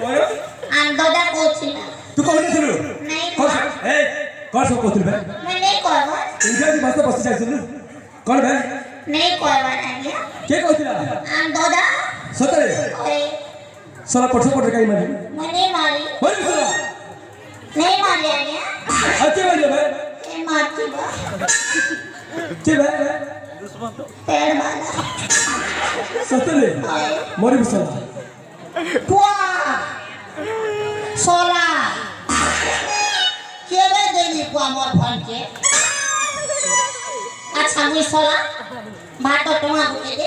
कोयो दादा कोचिला तू कौन थिलु नहीं ए कौन सब कोथिल बे मैं नहीं कहबो इंग्लिश भाषा बस जाइसु कौन बे नहीं कहबो आज्ञा के कहतिला दादा सतरे ओए साला पठो पठो काई मारी मने मारी बोल साला नहीं मारी आज्ञा अच्छे बोल बे ए मारती बा के बे दुश्मन तो पेड़ वाला सतरे मोरी साला पुआ सोला केवे देली पुआ मोर फन के अच्छा मुई सोला भातो टमा गुते दे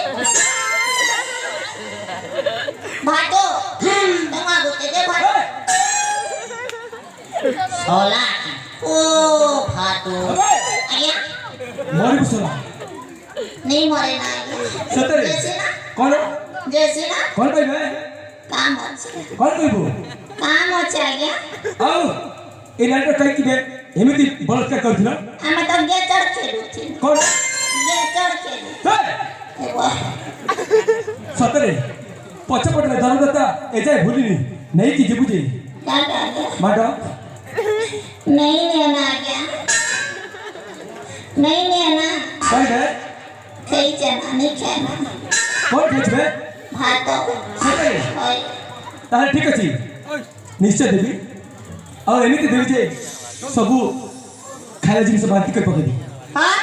भातो टमा गुते दे भातो सोला ओ भातो आया मोरी साला नहीं मरे ना सतरे जैसे ना कौन जैसे ना कौन भाई बे काम अच्छे कौन कहबो काम अच्छे आ गया आओ ए लड़का कहि कि बे एमिति बलात्कार करथिला हमें तो गेचड़ खेलू थी कौन गेचड़ खेलू सतरे पछपटले दरदता ए जाय भूलिनी नहीं की बुझे क्या कर गया माडो नहीं लेना आ गया नहीं लेना कौन बे कहीं जाना नहीं खाना कौन खेचबे भातो सतरे ओए ताहे ठीक अछि निश्चय देवी और एमिति देवी जे सबु खाइला जिनिस बांटी कर पकेबी हाँ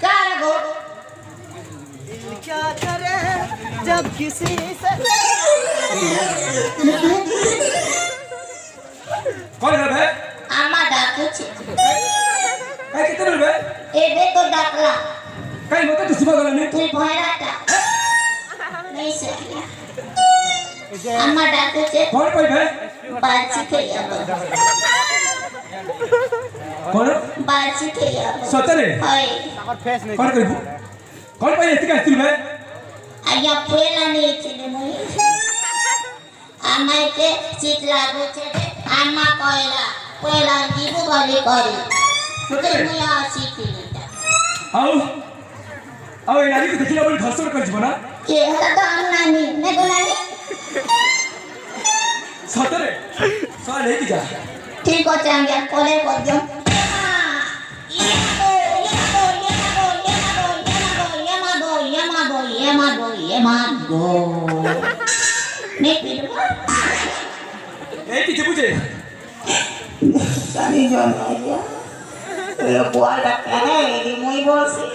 क्या लगो क्या करे जब किसी से कौन है बे आमा डाकू छे काय कितने बे एबे तो डाकला काय मत तो सुबह गला नहीं तू भयराटा नहीं सकिया आमा डाकू छे कौन कोई बे बाजी खेया कौन बाजी खेया सतरे ओए कौन कहबो कौन पाई एति का स्त्री बे आया पेला नहीं छे मुई आमा के सीट लागो छे आमा कहला पेला जीबू गली करी सतरे मुई आ सीखली आओ ए नानी को देखिला बोली धर्षण कर जीवना के हला तो हम नानी ने को नानी सतरे सा नहीं की जा ठीक हो चांगे कोले को दियो नहीं पीड़ो ए की बुझे सारी जो आया ये बुआ का है ये मुई बोसी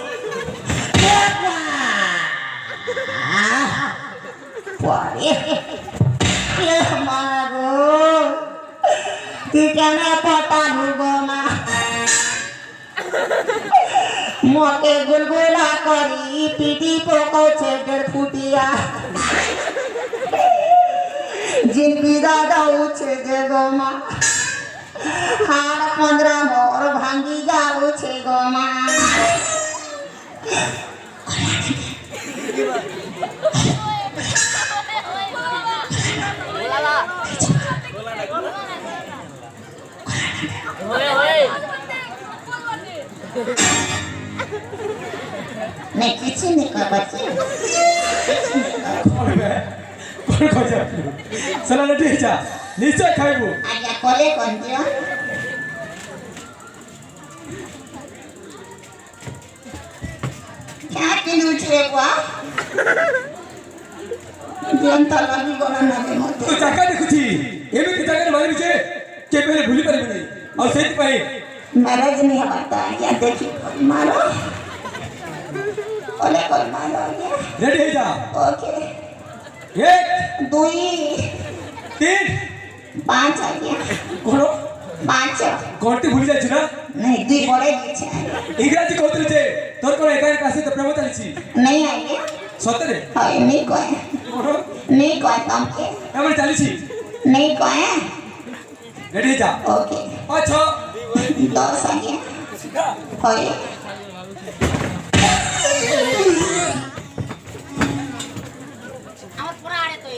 बुआरे ये मागो तिकने पता भुगोना मोके गुलगुला करी पीटी पोको छे 1.5 फुटिया जिनकी दादा उछे जे गोमा हार 15 मोर भांगी जाऊ छे गोमा नहीं किसी नहीं कर बच्चे कौन खोजा सला लटी जा निश्चय खाइबो आजा कोले कौन दियो क्या किलू छे बुआ जनता लगी गोना ना दे मत तू जाका देखुची एमे की जाका मारी छे के पहले भूली परिबनी और सेति पई महाराज नहीं हमारा क्या देखी मारो ओले कोल मारो रेडी हो जा ओके 1 2 3 5 आ गया कोन 5 कोनती भूली जाछि ना नहीं 2 बड़े छे इंग्रजी कहतले छे तोर कोन एका कासे तो प्रेम चलीछि नहीं आ गया सतरे हाय नहीं कोई कोन नहीं कोई काम के हमर चलीछि नहीं कोई रेडी जा ओके 5 10 आ गया हाय আমার পুরা আড়ে তো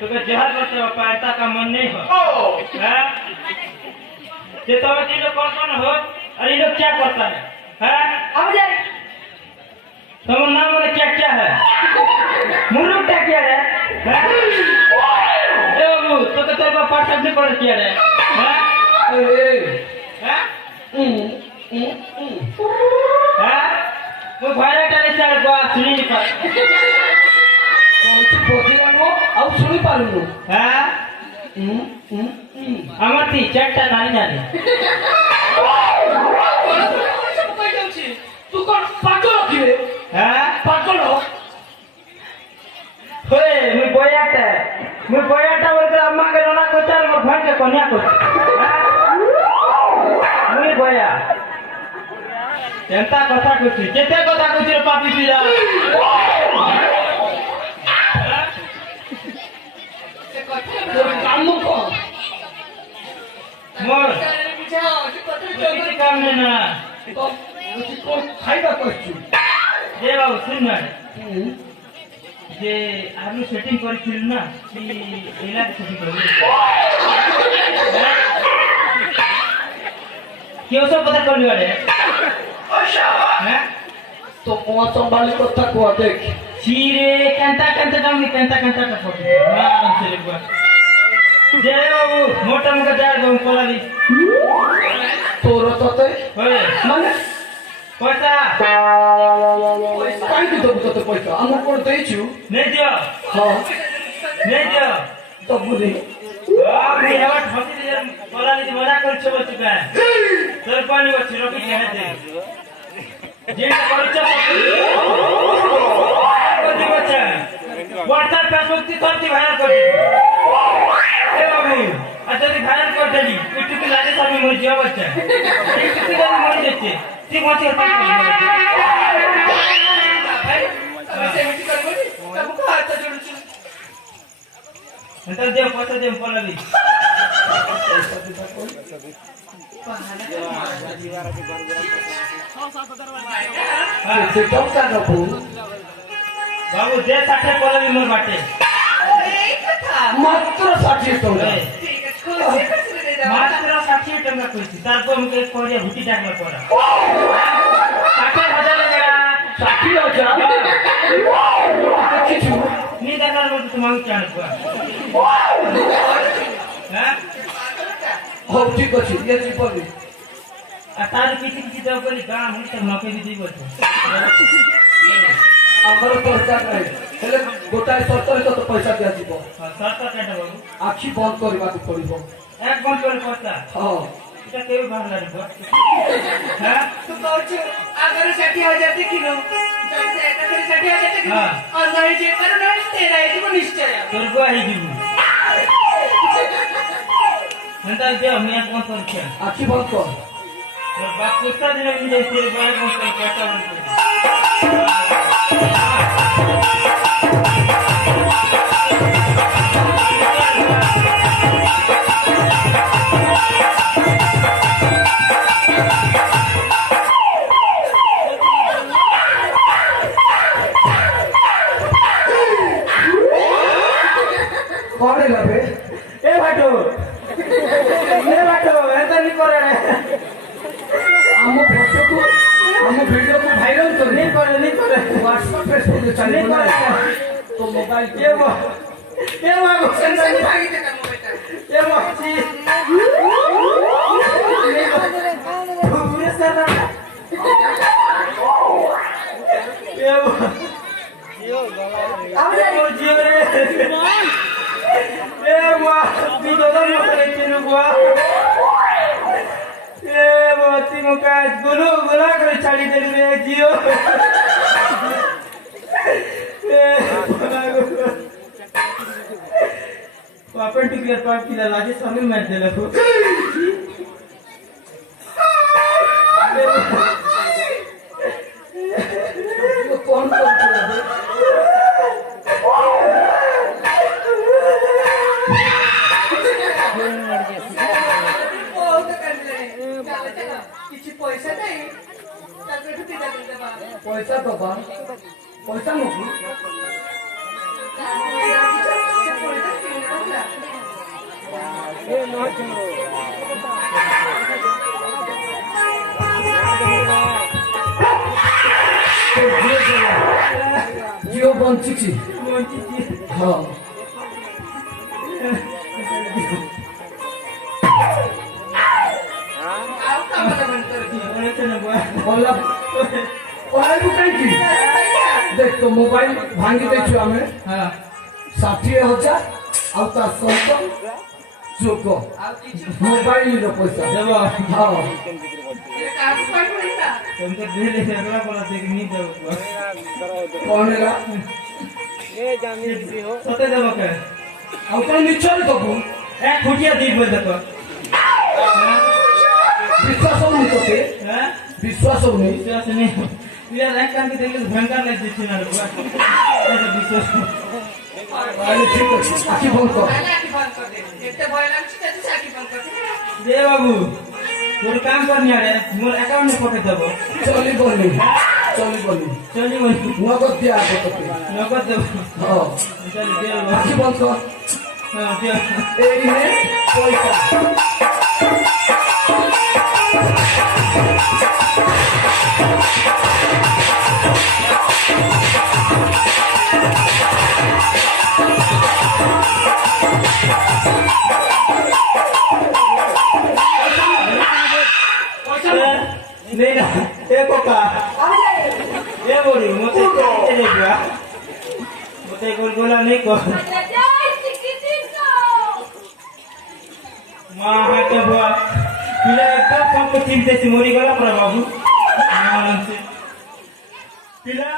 तो जहाज पायता का मन नहीं हो ये तो ये लोग कौन हो और ये लोग क्या करता है अब जाए तुम्हारा नाम वाला क्या क्या है मुरुक क्या है ए बाबू तो तेरे को पाठ करने पड़ क्या है वो भाईरा टाले सारे को सुनी नहीं पा तो बोझिला नो अब सुनी पारुनु अमरती चट्टा नहीं जाने तू कौन पागल हो किरे पागल हो होए मैं बोयाटा बोलकर अम्मा के रोना को चार वो भाई के कोन्या को मैं बोया केंता कथा कुछ केते कथा कुछ रे पापी पिला काम को मोर କିଛି काम नहीं ना तो कौन खाइबा करछु जे बाबू सुन ना जे आलू सेटिंग कर ना कि एला के सेटिंग कर क्यों सब पता कर लिया रे हैं तो कौन संभाली कथा को देख चीरे कंता का फोटो आराम से लेबा जे बाबू मोटा मुका जाय बम कोलाली तोर तते होय माने पैसा काई तो तते पैसा हम कोन देछु नहीं दियो हां नहीं दियो तो बुझे मैं हवा ठोकी दे कोलाली मजा कर छो बचका तोर पानी बच रबी के दे जे करछ कति बच्चा व्हाट्सएप फेसबुक की थर्टी वायरल कर दी ए बाबू अच्छा दी वायरल कर देली यूट्यूब पे लागे सब मोर जिया बच्चा यूट्यूब पे मोर देते ती मोची होता ऐसे मिटी कर बोली तब को हाथ जोड़ छु अंतर दे पैसा दे पलाली से टोका न फूल बाबू जे 60 पलाली मोर बाटे मात्र 60 टका मात्र 60 टका कइছি তারপর আমাকে কোরিয়া ভুটি ডাকলা পড়া 60,000 লাগা 60,000 কিছু নি দেখার মত তোমাকে চান পড়া হ্যাঁ हो ठीक अछि ये जीवनी आ तार किछि दाव करी गाम हम त नके भी बोलछ हमर खर्चा नहीं हेले गोटाय 70 तो पैसा दिया जीवो सरकार काटा बाबू आखी बंद करबा को पड़िबो एक बंद कर पड़ता हां এটা কেউ বাংলা রে হ্যাঁ तू कहछु अगर 60,000 किलो जब से এটা করে 60,000 किलो हां और नहीं जे पर नहीं तेरा है निश्चय তোর গো আই দিবু এন্টা দে আমি এক বন্ধ করছি आखी बंद कर তোর বাপ কুত্তা দিলে আমি যাই তেরে গায়ে বন্ধ করে কাটা বন্ধ করে करे लबे ए भाटो ऐसा नहीं करे रे हम फोटो को हम वीडियो को वायरल कर नहीं करे व्हाट्सएप फेसबुक पे चले नहीं करे तो मोबाइल ये वो संसा नहीं भागी ते कर बेटा ये वो पूरे सर ये वो अब वो जीव रे ए वो ती तो मत रे तेनु वो ए वो ती मुका गुला करे छाड़ी दे रे जियो ए अपन टिकट पास किला लागे समय मैच दे लखो कौन कर दे किसी पैसा नहीं ताके तो तिला देबा पैसा तो बा पैसा मुखी ए नो ଝିଅ ବଞ୍ଚିଛି ହଁ ଆଉ କାମ ଦେବନି ତୋର କିଏ? ଗଲା ପଳାଇବୁ କାହିଁକି ଦେଖ ତ ମୋବାଇଲ ଭାଙ୍ଗି ଦେଇଛୁ ଆମେ 60,000 ଆଉ ତା ସହିତ ଯୋଗ ଆଉ କିଛି ମୋବାଇଲର ପଇସା ଦେବ ହଁ ଏ କାହାକୁ କହିବୁ ନା? तुमको दे दे अगला पड़ा देख नहीं दो କଣ ହେଲା सते देव के ଆଉ କଣ ମିଛରେ ଦବୁ ए खुटिया दी बोल देखो ବିଶ୍ୱାସ ହଉନି ତତେ हैं ବିଶ୍ୱାସ ହଉନି विश्वास नहीं ये लाइक करके देख ले भयंकर लाइक दिखती ना ऐसा विश्वास ତାହେଲେ ଠିକ ଅଛି ଆଖି ବନ୍ଦ କର ତାହେଲେ ଆଖି ବନ୍ଦ କରିଦେ। ଯେତେ ଭୟ ଲାଗୁଛି ତେତେ ସେ ଆଖି ବନ୍ଦ କରିଦେ। दे बाबू तोर काम करनी आरे मोर अकाउंट में पके देबो ଚଳିବନି ଚଳିବନି चली बोल ନଗଦ ଦିଆହବ ତତେ नगद देबो ହଁ चल दे ଆଖି ବନ୍ଦ କର हां दे ଏଇ ନେ ପଇସା नहीं ना ए कोका ए बोली मते के ले गया मते गोलगोला नहीं को मां हाथ बुआ पिला एकदम कम चिंते से मोरी गला पर बाबू से पिला